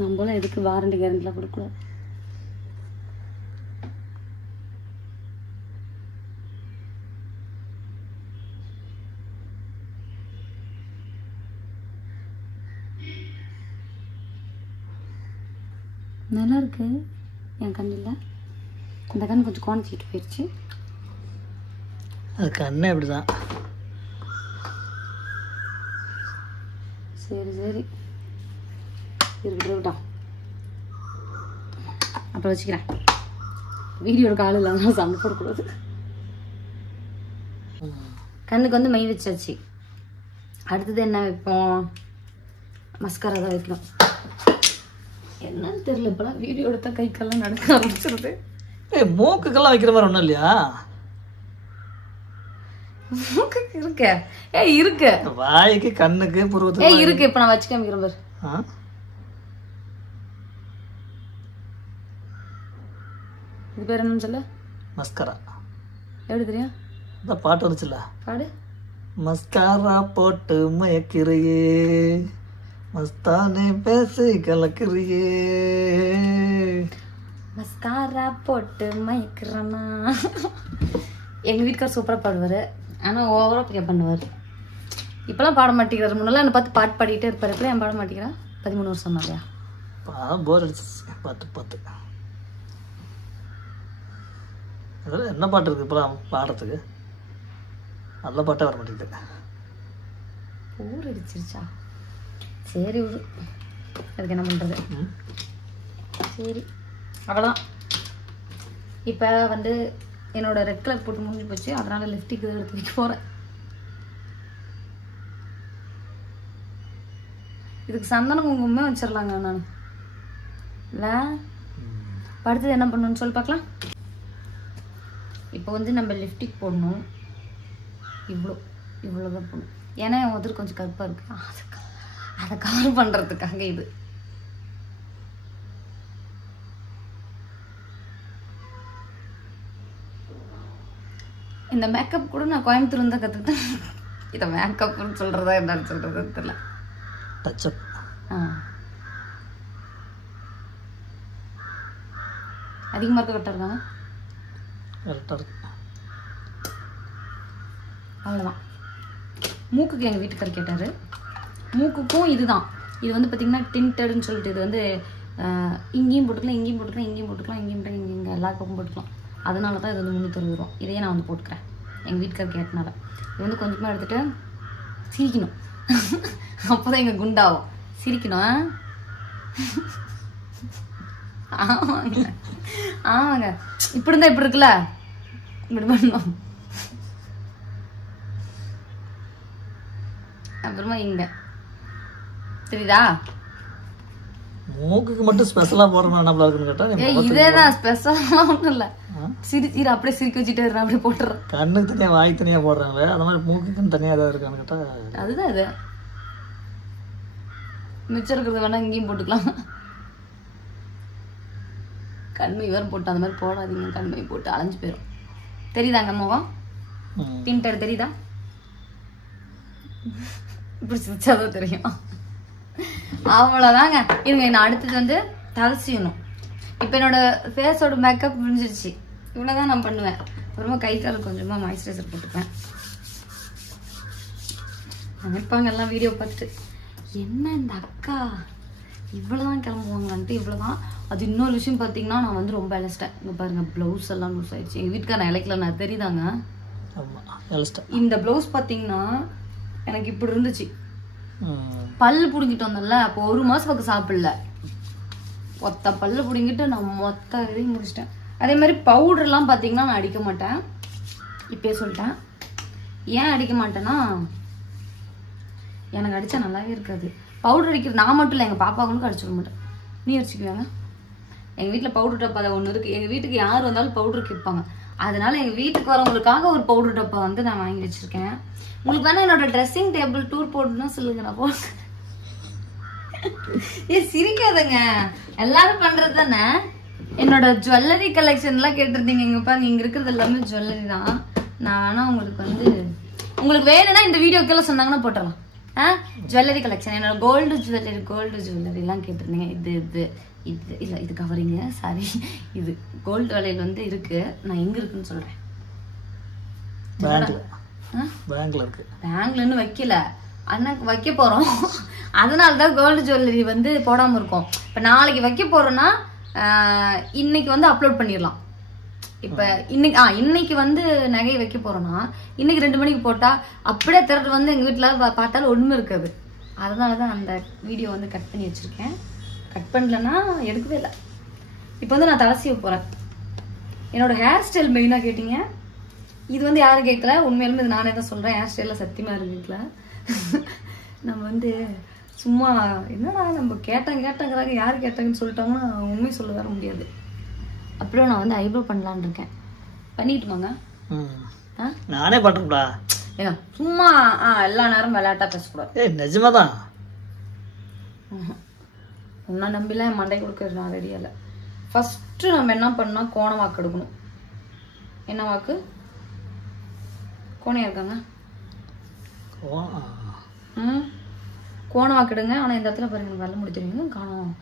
நம்மளாம் எதுக்கு வாரண்டி கேரண்டிலாம் கொடுக்கூடாது. நல்லா இருக்கு என் கண்ணில். இந்த கண் கொஞ்சம் குறைச்சிக்கிட்டு போயிடுச்சு. அது கண்ணே அப்படிதான். சரி இருக்கட்டும், அப்புறம் வச்சுக்கிறேன். வீடியோட கால் இல்லாத சண்டை போடக்கூடாது. கண்ணுக்கு வந்து மை வச்சாச்சு. அடுத்தது என்ன வைப்போம்? மஸ்காரா தான் வைக்கணும். என்னன்னு தெரியல, இப்பெல்லாம் வீடியோ எடுத்தா கை கால்லாம் நடக்க ஆரம்பிச்சிருது. மூக்குக்கெல்லாம் வைக்கிற மாதிரி ஒன்றும் இல்லையா? மூக்குக்கு இருக்கு, இருக்கு. வாய்க்கு கண்ணுக்கு புருவத்துக்கு இருக்கு. இப்ப நான் வச்சு காமிக்கிறேன் பாரு. இது பேர் என்னன்னு சொல்ல? மஸ்காரா. எப்படி தெரியும்? இந்த பாட்டு வந்துச்சுல்ல, பாடு. மஸ்காரா போட்டு மயக்கிறியே, மஸ்தானே பேசி கலக்கிறியே. மஸ்காரா போட்டு மயக்கிறனா. எங்க வீட்டுக்கார் சூப்பரா பாடுவாரு, ஆனா ஓவரா பிக்கே பண்ணுவாரு. இப்பெல்லாம் பாட மாட்டேங்கிறாரு. முன்னெல்லாம் என்ன பார்த்து பாட்டு பாடிட்டே இருப்பாரு. இப்பெல்லாம் ஏன் பாட மாட்டேங்கிறா? 13 வருஷம் இல்லையா? போர் அடிச்சிச்சு பார்த்து. அதில் என்ன பாட்டு இருக்கு இப்பெல்லாம் பாடுறதுக்கு? நல்ல பாட்டே வர மாட்டேங்குது. போர் அடிச்சிருச்சா? சரி விடு, அதுக்கு என்ன பண்றது. சரி அவ்வளோதான். இப்போ வந்து என்னோட ரெட் கலர் போட்டு முடிஞ்சு போச்சு. அதனால லிப்ஸ்டிக் எடுத்து வைக்க போறேன். இதுக்கு சந்தன குங்குமமே வச்சிடலாங்க நான். இல்லை படுத்தது என்ன பண்ணணும்னு சொல்லி பார்க்கலாம். இப்போ வந்து நம்ம லிப்ஸ்டிக் போடணும். இவ்வளோதான் போடணும். ஏன்னா என் உதறு கொஞ்சம் கருப்பாக இருக்கு. அதை கவர் பண்ணுறதுக்காக இது. இந்த மேக்கப் கூட நான் கோயம்புத்தூர் தான் கற்றுக்கிட்டேன். இதை மேக்கப்னு சொல்கிறதா என்னன்னு சொல்கிறதுன்னு தெரியல. டச்சப். அதிகமாக இருக்க கரெக்டாக இருக்காங்க. அவ்வளோதான். மூக்குக்கு எங்கள் வீட்டுக்காரர் கேட்டார். மூக்குக்கும் இதுதான். இது வந்து பார்த்திங்கன்னா டிண்டட்னு சொல்லிட்டு, இது வந்து இங்கேயும் போட்டுக்கலாம், இங்கேயும் போட்டுக்கலாம், இங்கேயும் போட்டுக்கலாம், இங்கே எல்லா பக்கம் போட்டுக்கலாம். அதனால தான் இது வந்து 360 ரூபா. இதையே நான் வந்து போட்டுக்கிறேன் எங்கள் வீட்டுக்காரர் கேட்டனால. இது வந்து கொஞ்சமாக எடுத்துகிட்டு சிரிக்கணும். அப்போ தான் எங்கள் குண்டாகும். சிரிக்கணும். ஆமாங்க. இப்படி இருந்தால் இப்படி இருக்குல்ல, இப்படி பண்ணணும். அப்புறமா இங்க தெரியுதா? மூக்குக்கு மட்டும் ஸ்பெஷலா போறணும் என்ன இருக்குன்னு கேட்டா, இதேதான் ஸ்பெஷலா ஒண்ணும் இல்ல. சிரிச்சு அப்படியே சிரிக்க வச்சுட்டே இருக்கேன், அப்படியே போட்டுறேன். கண்ணுக்கு தனியா வாய் தனியா போடுறாங்களே, அந்த மாதிரி மூக்குக்குன்னு தனியா ஏதாவது இருக்கான்னு கேட்டா அதுதான். அது மிச்சம் இருக்கிறது வேணா இங்கேயும் போட்டுக்கலாம். கண்மை வேறு போட்டு அந்த மாதிரி போடாதீங்க. கண்மை போட்டு அலைஞ்சு போயிடும். தெரியுதாங்க முகம்? டிண்டட் தெரியுதா? இப்படி சிரிச்சாதான் தெரியும். அவ்வளோதாங்க. இருங்க, நான் அடுத்தது வந்து தலை சீவணும். இப்போ என்னோட ஃபேஸோட மேக்கப் முடிஞ்சிருச்சு. இவ்வளோதான் நான் பண்ணுவேன். அப்புறமா கை கால் கொஞ்சமாக மாய்ஸ்சரைசர் போட்டுப்பேன். நினைப்பாங்க எல்லாம் வீடியோ பார்த்துட்டு, என்ன இந்த அக்கா இவ்வளோதான் கிளம்புவாங்களான்ட்டு. இவ்வளோதான். அது இன்னொரு விஷயம் பார்த்தீங்கன்னா, நான் வந்து ரொம்ப இழைச்சிட்டேன். இங்கே பாருங்க, ப்ளவுஸ் எல்லாம் லூஸ் ஆயிடுச்சு. எங்கள் வீட்டுக்கார நான் இழைக்கல, நான் தெரியுதாங்க. இந்த ப்ளவுஸ் பார்த்தீங்கன்னா எனக்கு இப்படி இருந்துச்சு. பல்லு பிடுங்கிட்டு வந்தேன்ல, அப்போ 1 மாசம் பக்கம் சாப்பிடல. மொத்த பல்லு பிடுங்கிட்டு நான் மொத்த இதையும் முடிச்சிட்டேன். அதே மாதிரி பவுடர்லாம் பார்த்தீங்கன்னா நான் அடிக்க மாட்டேன். இப்பயே சொல்லிட்டேன். ஏன் அடிக்க மாட்டேன்னா, எனக்கு அடித்தா நல்லாவே இருக்காது. பவுடர் அடிக்கிறது நான் மட்டும் இல்லை, எங்கள் பாப்பாவுக்கும் அடிச்சு விட மாட்டேன். நீ அடிச்சுக்குவாங்க? எங்கள் வீட்டில் பவுடர் டப்பா அதை ஒன்று இருக்குது. எங்கள் வீட்டுக்கு யார் வந்தாலும் பவுடர் கேட்பாங்க. அதனால எங்கள் வீட்டுக்கு வரவங்களுக்காக ஒரு பவுடர் டப்பா வந்து நான் வாங்கி வச்சுருக்கேன். உங்களுக்கு வேணா என்னோட ட்ரெஸ்ஸிங் டேபிள் டூர் போட்டுன்னா சொல்லுங்க, நான் போ. சிரிக்காதங்க, எல்லாரும் பண்றது தானே. என்னோட ஜுவல்லரி கலெக்ஷன்லாம் கேட்டிருந்தீங்க. இங்க பாருங்க, இங்க இருக்கிறது எல்லாமே ஜுவல்லரி தான். நான் வேணா உங்களுக்கு வந்து உங்களுக்கு வேணும்னா இந்த வீடியோக்கெல்லாம் சொன்னாங்கன்னா போட்டுடலாம். ஜுவல்லரி கலெக்ஷன், என்னோட கோல்டு ஜுவல்லரி எல்லாம் கேட்டிருந்தீங்க. இது இல்லை, இது கவரிங்க, சாரி. இது கோல்டு வளையல் வந்து இருக்கு. நான் எங்க இருக்குன்னு சொல்றேன். பேங்க்ல இருக்கு. பேங்க்லன்னு வைக்கல, அண்ணாக்கு வைக்க போறோம். அதனாலதான் கோல்டு ஜுவல்லரி வந்து போடாம இருக்கோம். இப்ப நாளைக்கு வைக்க போறோம்னா இன்னைக்கு வந்து அப்லோட் பண்ணிடலாம். இப்ப இன்னைக்கு வந்து நகை வைக்க போறோம்னா இன்னைக்கு 2 மணிக்கு போட்டா அப்படியே திரட்டு வந்து எங்க வீட்டுல பார்த்தாலும் ஒண்ணுமே இருக்காது. அதனாலதான் அந்த வீடியோ வந்து கட் பண்ணி வச்சிருக்கேன். கட் பண்ணலன்னா எடுக்கவே இல்லை. இப்போ வந்து நான் தலை சீவ போறேன். என்னோட ஹேர் ஸ்டைல் மெயினா கேட்டீங்க. இது வந்து யாரும் கேட்கல, உண்மையிலுமே இது நானே தான் சொல்றேன். ஹேர் ஸ்டைல சத்தியமா இருக்குல்ல. நம்ம வந்து சும்மா என்னடா நம்ம கேட்டாங்கிறாங்க, யார் கேட்டாங்கன்னு சொல்லிட்டாங்கன்னா உண்மை சொல்ல வர முடியாது. அப்புறம் நான் வந்து ஐப்ரோ பண்ணலான்னு இருக்கேன். பண்ணிட்டுமாங்க? நானே பண்றேன்டா. ஏங்க சும்மா எல்லா நேரம் விளையாட்டா பேசக்கூடாது. நிஜமாதான். உன்னை நம்பிலாம் மண்டை கொடுக்கறது நான் ரெடியா இல்லை. ஃபர்ஸ்ட் நம்ம என்ன பண்ணா கோண வாக்கு எடுக்கணும். என்ன வாக்கு? கோணையா இருக்காங்க. கோண வாக்கு எடுங்க. ஆனா இந்த இடத்துல பாருங்க, வெள்ள முடி தெரியுங்க காணும்.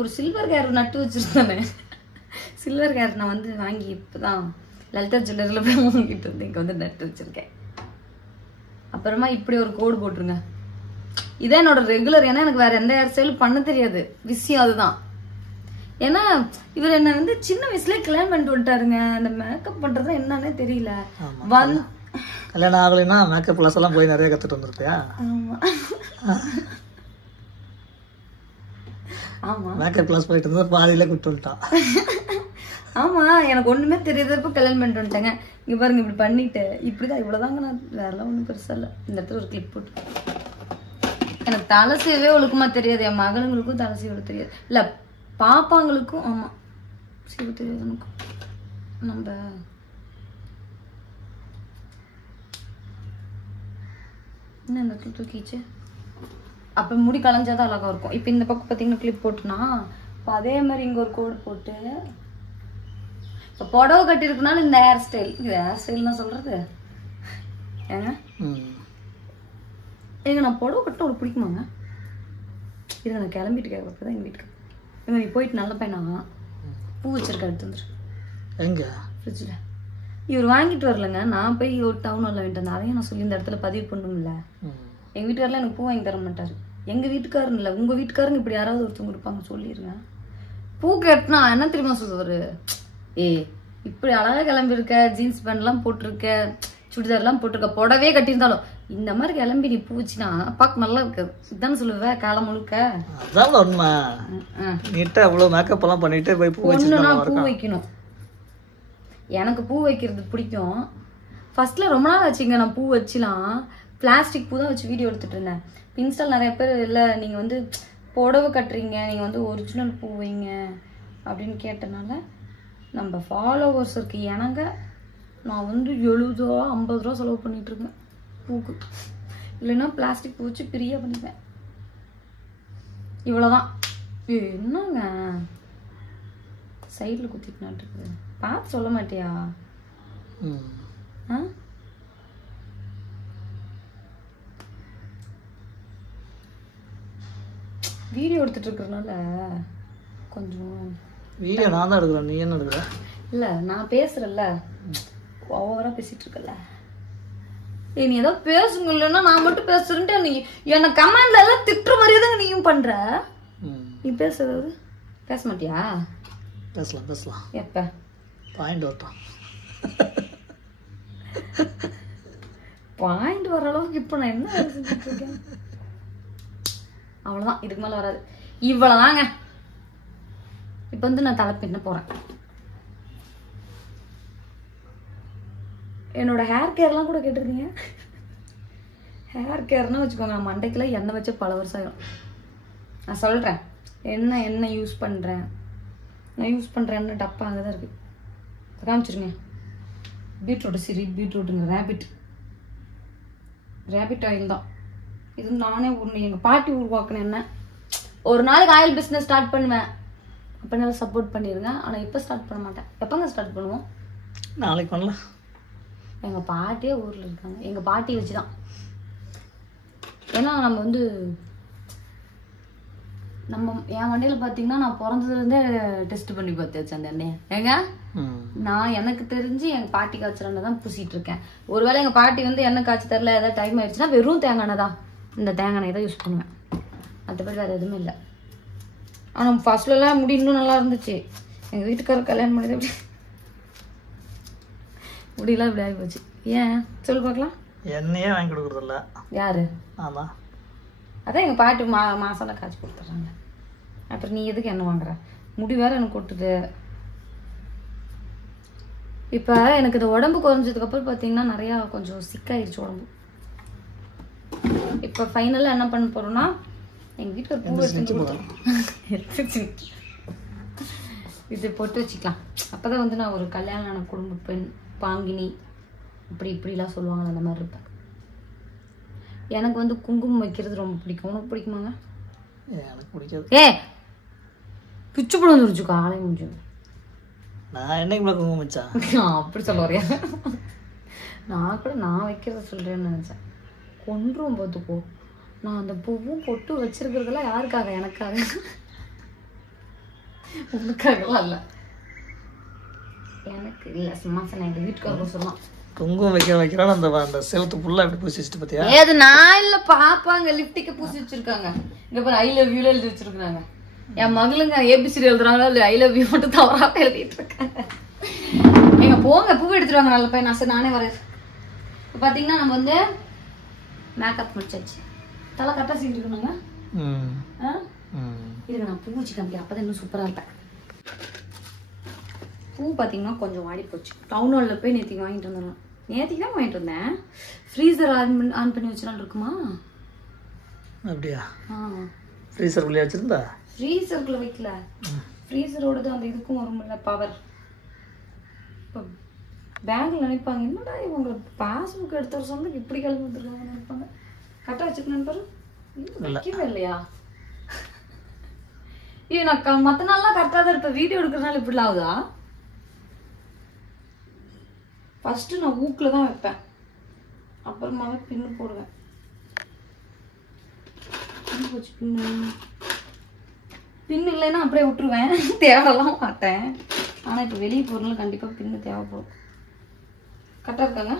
ஒரு சில்வர் கேர் நட்டு வச்சிருந்தானே. சில்வர் கேர் நான் வந்து வாங்கி இப்பதான் லலிதா ஜுவல்லரியில் போய் வாங்கிட்டு வந்து இங்க வந்து நட்டு வச்சிருக்கேன். அப்புறமா இப்படி ஒரு கோடு போட்டுருங்க. இதான் என்னோட ரெகுலர். ஏன்னா எனக்கு வேற எந்த ஹேர் ஸ்டைலும் பண்ண தெரியாது. விஷயம் அதுதான். ஏன்னா இவர் என்ன வந்து சின்ன வயசுலயே கல்யாணம் பண்ணிட்டு விட்டாருங்க. அந்த மேக்கப் பண்றது என்னன்னே தெரியல. கல்யாணம் ஆகலைன்னா மேக்கப் கிளாஸ் எல்லாம் போய் நிறைய கத்துட்டு வந்திருப்பியா? ஆமா, மேக்கப் கிளாஸ் போயிட்டு இருந்தா பாதியில கூப்பிட்டு வந்துட்டான். ஆமா, எனக்கு ஒண்ணுமே தெரியாதப்ப கல்யாணம் பண்ணிட்டு வந்துட்டாங்க. இங்க பாருங்க, இப்படி பண்ணிட்டு இப்படிதான், இவ்வளவுதாங்க. நான் வேறெல்லாம் ஒண்ணும் பெருசா இல்ல. இந்த இடத்துல ஒரு கிளிப் போட்டு எனக்கு தலை சீவே ஒழுக்கமா தெரியாது. என் மகளுங்களுக்கும் தலை சீவ தெரியாது. இல்ல பாப்பாங்களுக்கும் ஆமா சீவ தெரியாது. எனக்கும் நம்ம என்ன இந்த இடத்துல தூக்கிச்சு. அப்ப முடி கலைஞ்சாதான் அழகா இருக்கும். இப்ப இந்த பக்கம் பாத்தீங்கன்னா கிளிப் போட்டுனா அதே மாதிரி இங்க ஒரு கோடு போட்டு இப்ப புடவை கட்டி இருக்குனாலும் இந்த ஹேர் ஸ்டைல். இது ஹேர் ஸ்டைல் நான் சொல்றது ஏங்க நான் புடவை கட்டினா உங்களுக்கு பிடிக்குமாங்க? இது நான் கிளம்பிட்டு கேட்கறப்பதான் எங்க வீட்டுக்கு. எங்க நீ போயிட்டு நல்ல பையனா பூ வச்சிருக்க எடுத்து வந்துரு. எங்க ஃப்ரிட்ஜில் இவர் வாங்கிட்டு வரலங்க. நான் போய் ஒரு டவுன் வரல வேண்டாம். அதையும் நான் சொல்லி இந்த இடத்துல பதிவு பண்ணும்ல. எங்க வீட்டுக்காரில் எனக்கு பூ வாங்கி தர மாட்டாரு. எங்க வீட்டுக்காரன் இல்லை, உங்க வீட்டுக்காரங்க இப்படி யாராவது ஒருத்தவங்க இருப்பாங்க சொல்லிடுங்க. பூ கேட்டுனா என்ன தெரியுமா சொல்லுவாரு? இப்படி அழகா கிளம்பி இருக்க, ஜீன்ஸ் பேண்ட் எல்லாம் போட்டிருக்க, சுடிதார் எல்லாம் போட்டிருக்க, புடவே கட்டியிருந்தாலும் இந்த மாதிரி கிளம்பி நீ பூ வச்சுனா பார்க்க நல்லா இருக்காது. இதுதானே சொல்லுவேன் காலம் முழுக்க. அதான் உண்மை. நீட்டா அவ்வளவு மேக்கப் எல்லாம் பண்ணிட்டு போய் பூ ஒண்ணுனா பூ வைக்கணும். எனக்கு பூ வைக்கிறது பிடிக்கும். ஃபர்ஸ்ட்ல ரொம்ப நாள் வச்சுங்க நான் பூ வச்சுலாம் பிளாஸ்டிக் பூ தான் வச்சு வீடியோ எடுத்துட்டு இருந்தேன். இன்ஸ்டால் நிறைய பேர் இல்லை நீங்கள் வந்து புடவை கட்டுறீங்க, நீங்கள் வந்து ஒரிஜினல் பூ வைங்க அப்படின்னு கேட்டனால நம்ம ஃபாலோவர்ஸ் இருக்கு எனக்கு நான் வந்து 70 ரூபா 50 ரூபா செலவு பண்ணிட்டு இருக்கேன் பூக்கு. இல்லைன்னா பிளாஸ்டிக் பூ வச்சு பிரியா பண்ணிப்பேன். இவ்வளோதான். என்னங்க சைடில் குத்திட்டு நாட்டுருக்கு, பார்த்து சொல்ல மாட்டியா? வீடியோ எடுத்துட்டு இருக்கிறதுனால கொஞ்சம் வீடியோ நான் தான் எடுக்கிறேன். நீ என்ன எடுக்கிற? இல்லை நான் பேசுறேன்ல, ஓவரா பேசிட்டு இருக்கல. நீ ஏதோ பேசுங்க, இல்லைன்னா நான் மட்டும் பேசுறேன்ட்டு நீ என்ன கமெண்ட்ல எல்லாம் திட்டுற மாதிரியே தான் நீயும் பண்ற. நீ பேசுறது பேச மாட்டியா? பேசலாம் பேசலாம். எப்ப பாயிண்ட் வரட்டும். பாயிண்ட் வர அளவுக்கு இப்ப நான் என்ன செஞ்சுட்டு இருக்கேன்? அவ்வளவுதான், இதுக்கு மேல வராது. இவ்வளவுதாங்க. இப்ப வந்து நான் தலை பின்ன போறேன். என்னோட ஹேர் கேர்லாம் கூட கேட்டிருக்கீங்க. ஹேர் கேர்னா வச்சுக்கோங்க, மண்டைக்குலாம் எண்ணெய் வச்ச பல வருஷம் ஆயிடும். நான் சொல்கிறேன் என்ன யூஸ் பண்ணுறேன். நான் யூஸ் பண்ணுறேன் என்ன டப்பா அங்கே தான் இருக்குது. காமிச்சிருங்க. பீட்ரூட்டுங்க ரேபிட் ஆயில் தான் இது. நானே ஒன்று எங்கள் பாட்டி உருவாக்குனேன். என்ன ஒரு நாளைக்கு ஆயில் பிஸ்னஸ் ஸ்டார்ட் பண்ணுவேன். அப்போ நல்லா சப்போர்ட் பண்ணிடுங்க. ஆனால் இப்போ ஸ்டார்ட் பண்ண மாட்டேன். எப்போங்க ஸ்டார்ட் பண்ணுவோம்? நாளைக்கு பண்ணலாம். எங்கள் பாட்டியே ஊரில் இருக்காங்க. எங்கள் பாட்டி வச்சு தான். ஏன்னா நம்ம வந்து என் வண்டியில் பார்த்தீங்கன்னா நான் பிறந்ததுலேருந்தே டெஸ்ட் பண்ணி பார்த்தாச்சு அந்த எண்ணெயை. ஏங்க நான் எனக்கு தெரிஞ்சு எங்கள் பாட்டி காய்ச்சல் எண்ணெய் தான் பூசிட்டு இருக்கேன். ஒருவேளை எங்கள் பாட்டி வந்து எண்ணெய் காய்ச்சி தரல ஏதாவது டைம் ஆயிடுச்சுன்னா வெறும் தேங்காய் எண்ணெய் தான், இந்த தேங்காய் எண்ணெய் தான் யூஸ் பண்ணுவேன். மற்றபடி வேறு எதுவுமே இல்லை. ஆனால் ஃபர்ஸ்ட்லலாம் முடி இன்னும் நல்லா இருந்துச்சு. எங்கள் வீட்டுக்காரர் கல்யாணம் பண்ணி எப்படி முடியெல்லாம் இப்படி ஆகி போச்சு. ஏன் சொல்லு பார்க்கலாம். எண்ணெயே வாங்கி கொடுக்குறதில்ல. யாரு? ஆமாம், அதான் எங்கள் பாட்டி மாசம்லாம் காய்ச்சி கொடுத்துட்றாங்க. அப்புறம் நீ எதுக்கு எண்ணெய் வாங்குற? முடி வேற எனக்கு கொட்டுது. இப்போ எனக்கு இந்த உடம்பு குறைஞ்சதுக்கப்புறம் பார்த்தீங்கன்னா நிறையா கொஞ்சம் சிக்காயிடுச்சு உடம்பு. இப்போ ஃபைனலாக என்ன பண்ண போகிறோம்னா எங்கள் வீட்டுக்கு ஒரு பூ எடுத்து இது போட்டு வச்சுக்கலாம். அப்போ தான் வந்து நான் ஒரு கல்யாணம் குடும்ப பெண் பாங்கினி இப்படிலாம் சொல்லுவாங்க, அந்த மாதிரி இருப்பேன். எனக்கு வந்து குங்குமம் வைக்கிறது ரொம்ப பிடிக்கும். உனக்கு பிடிக்குமாங்க? எனக்கு பிடிக்காது. பிச்சு படம் வந்துருச்சு காலை முடிஞ்சு. நான் என்னைக்கு குங்குமம் வச்சா அப்படி சொல்ல வரையா? நான் வைக்கிறத சொல்றேன்னு நினைச்சேன். கொன்றும் பார்த்துக்கோ. நான் அந்த பூவும் பொட்டு வச்சிருக்கிறதுலாம் யாருக்காக? எனக்காக, உனக்காகலாம் இல்லை. எனக்கு இல்லை, சும்மா சொன்னேன். எங்கள் வீட்டுக்காக சொல்லலாம். குங்குமம் வைக்கிறான்னு அந்த செவத்து ஃபுல்லாக எப்படி பூசி வச்சுட்டு பார்த்தியா? ஏது நான் இல்லை, பாப்பாங்க லிப்டிக்கு பூசி வச்சிருக்காங்க. இங்கே பாரு ஐ லவ் யூல எழுதி வச்சிருக்காங்க. என் மகளுங்க ஏபிசிடி எழுதுறாங்களா இல்லை ஐ லவ் யூ மட்டும் தவறாக எழுதிட்டு இருக்காங்க. எங்க போங்க பூ எடுத்துருவாங்க. நல்ல பையன். நான் நானே வரேன். இப்போ பார்த்தீங்கன்னா நம்ம வந்து மேக்கப் முடிச்சாச்சு. தலை கரெக்டாக செஞ்சுக்கணுங்க. இருங்க நான் பூ வச்சு காமிக்கிறேன். அப்போ தான் இன்னும் சூப்பராக இருப்பேன். பூ பார்த்தீங்கன்னா கொஞ்சம் வாடி போச்சு. டவுன் ஹாலில் போய் நேற்றுக்கு வாங்கிட்டு வந்தேன். நேற்றுக்கு தான் வாங்கிட்டு வந்தேன். ஃப்ரீசர் ஆன் பண்ணி வச்சுலாம் இருக்குமா? அப்படியா? ஃப்ரீசருக்குள்ளே வச்சுருந்தா? ஃப்ரீசருக்குள்ளே வைக்கல. ஃப்ரீசரோடது அந்த இதுக்கும் வரும்ல பவர். இப்போ பேங்கில் நினைப்பாங்க என்னடா இவங்க பாஸ்புக் எடுத்து வர சொந்தக்கு இப்படி கிளம்பி வந்துருக்காங்க நினைப்பாங்க. கரெக்டாக வச்சுக்கணும் பாரு. வைக்கவே இல்லையா? ஏ நான் மற்ற நாள்லாம் கரெக்டாக தான் இருப்பேன். வீடியோ எடுக்கிறதுனால இப்படிலாம் ஆகுதா? ஃபர்ஸ்ட் நான் ஊக்கில் தான் வைப்பேன், அப்புறமாவே பின்னு போடுவேன். பின்னு இல்லைன்னா அப்படியே விட்டுருவேன், தேடலாம் மாட்டேன். ஆனால் இப்போ வெளியே போகிறதுனால கண்டிப்பாக பின்னு தேவைப்படும். கரெக்டாக இருக்காங்க?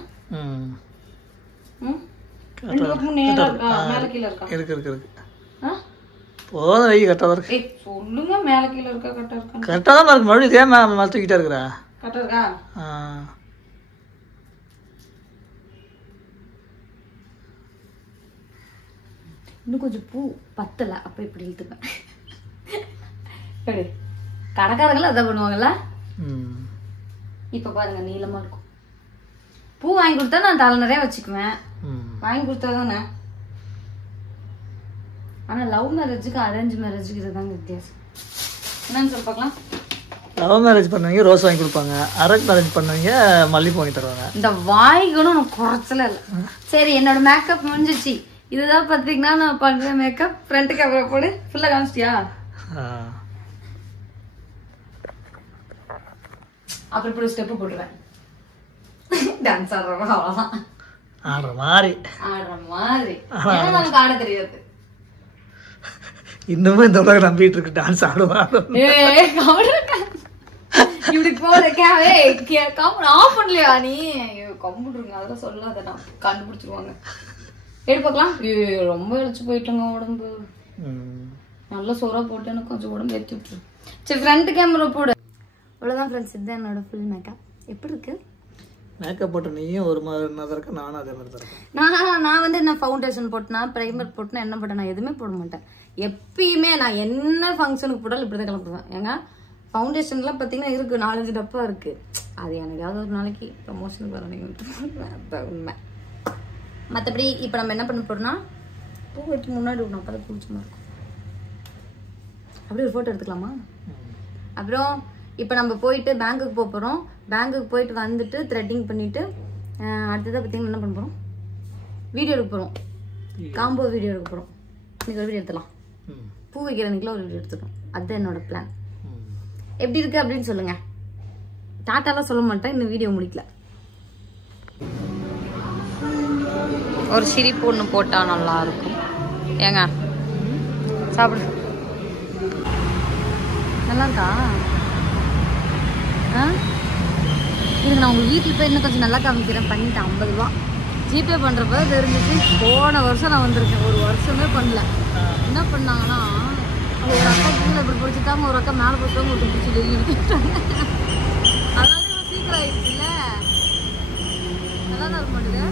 ரெண்டு பக்கமும் நேராக இருக்கா? மேலே கீழே இருக்கா? இருக்கு. போதும் வை, கரெக்டாக தான் இருக்கு. சொல்லுங்க, மேலே கீழே இருக்கா? கரெக்டாக இருக்கா? கரெக்டாக தான் இருக்கு. மறுபடியும் இதே மேலே தூக்கிட்டா இருக்கிறா? கரெக்டாக இருக்கா? இன்னும் கொஞ்சம் பூ பத்தலை, அப்போ இப்படி இழுத்துப்பேன். கடைக்காரங்களும் அதை பண்ணுவாங்கல்ல. இப்போ பாருங்க நீளமாக இருக்கும். பூ வாங்கி கொடுத்தா நான் தலை நிறைய வச்சுக்குவேன். வாங்கி கொடுத்தா தானே. ஆனால் லவ் மேரேஜுக்கு அரேஞ்ச் மேரேஜுக்கு இதுதாங்க வித்தியாசம். என்னன்னு சொல்லி பார்க்கலாம். லவ் மேரேஜ் பண்ணவங்க ரோஸ் வாங்கி கொடுப்பாங்க, அரேஞ்ச் மேரேஜ் பண்ணவங்க மல்லிகை வாங்கி தருவாங்க. இந்த வாய்க்கணும் எனக்கு குறைச்சல இல்லை. சரி, என்னோட மேக்கப் முடிஞ்சிச்சு. இதுதான் பார்த்தீங்கன்னா நான் பண்ணுற மேக்கப். ஃப்ரண்ட் கேமரா போடு. ஃபுல்லாக காமிச்சிட்டியா? அப்புறம் இப்படி ஸ்டெப்பு போட்டுருவேன். டான்ஸ் ஆடுறவங்க அவ்வளோதான். ஆடுற மாதிரி ஏன்னா நமக்கு ஆட தெரியாது. இன்னமும் இந்த உலகம் நம்பிட்டு இருக்கு டான்ஸ் ஆடுவாங்க. இப்படி போற ஆஃப் பண்ணலையா நீ? கம்ப்யூட்டருங்க அதெல்லாம் சொல்லாதடா, கண்டுபிடிச்சிருவாங்க. எடுப்பாக்கலாம். ரொம்ப இழைச்சு போயிட்டோங்க உடம்பு. நல்லா சோறா போட்டு எனக்கு கொஞ்சம் உடம்பு ஏற்றி விட்டுரு. சரி, ஃப்ரண்ட் கேமரா போடு. அவ்வளோதான் ஃப்ரெண்ட்ஸ், இதுதான் என்னோட ஃபுல் மேக்கப். எப்படி இருக்கு? மேக்கப் போட்டு நீயும் ஒரு மாதிரி இருக்கேன், நானும் அதே மாதிரி தான் இருக்கேன். நான் வந்து என்ன ஃபவுண்டேஷன் போட்டுனா, ப்ரைமர் போட்டுனா, என்ன போட்டேன், நான் எதுவுமே போட மாட்டேன். எப்பயுமே நான் என்ன ஃபங்க்ஷனுக்கு போட்டாலும் இப்படி தான் கிளம்புவேன். ஏங்க ஃபவுண்டேஷன்லாம் பார்த்தீங்கன்னா இருக்குது, 4-5 டப்பா இருக்குது. அது எனக்காவது ஒரு நாளைக்கு ப்ரமோஷனுக்கு வரணும் உண்மை. மற்றபடி இப்போ நம்ம என்ன பண்ண போறோம்னா பூ வைக்க முன்னாடி விடணும், அப்போ தான் பூச்சிமா இருக்கும். அப்படியே ஒரு ஃபோட்டோ எடுத்துக்கலாமா? அப்புறம் இப்போ நம்ம போயிட்டு பேங்க்குக்கு போக போகிறோம். பேங்க்குக்கு போயிட்டு வந்துட்டு த்ரெட்டிங் பண்ணிவிட்டு அடுத்ததாக பார்த்தீங்கன்னா என்ன பண்ண போகிறோம்? வீடியோ எடுக்க போகிறோம். காம்போ வீடியோ எடுக்க போகிறோம். இன்றைக்கி ஒரு வீடியோ எடுத்துலாம். பூ வைக்கிற அன்றைக்கிலாம் ஒரு வீடியோ எடுத்துக்கணும். அதுதான் என்னோடய பிளான். எப்படி இருக்குது அப்படின்னு சொல்லுங்கள். டாட்டாலாம் சொல்ல மாட்டேன், இன்னும் வீடியோ முடிக்கல. ஒரு சிரிப்பு ஒன்று போட்டால் நல்லா இருக்கும். ஏங்க சாப்பிடு. நல்லா இருக்கா? இதுக்கு நான் உங்கள் வீட்டில் போய் இன்னும் கொஞ்சம் நல்லா காமிக்கிறேன். பண்ணிட்டேன் 50 ரூபா ஜிபே பண்ணுறப்ப தெரிஞ்சிச்சு. போன வருஷம் நான் வந்திருக்கேன், ஒரு வருஷமே பண்ணல. என்ன பண்ணாங்கன்னா ஒரு அக்கா கீழே இப்படி பிடிச்சிட்டாங்க, ஒரு அக்கா மேலே பிடிச்சாங்க, ஒரு பிடிச்சி வெளியே எடுத்துட்டாங்க. அதனால சீக்கிரம் ஆயிடுச்சுல்ல. நல்லா தான் இருக்க மாட்டேது.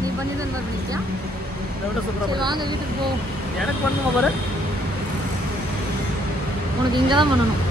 நீ பண்ணி தான் என்ன பண்ணிக்கியா? வாங்க வீட்டுக்கு போ. எனக்கு பண்ணுமா பாரு, உனக்கு இங்கே தான் பண்ணணும்.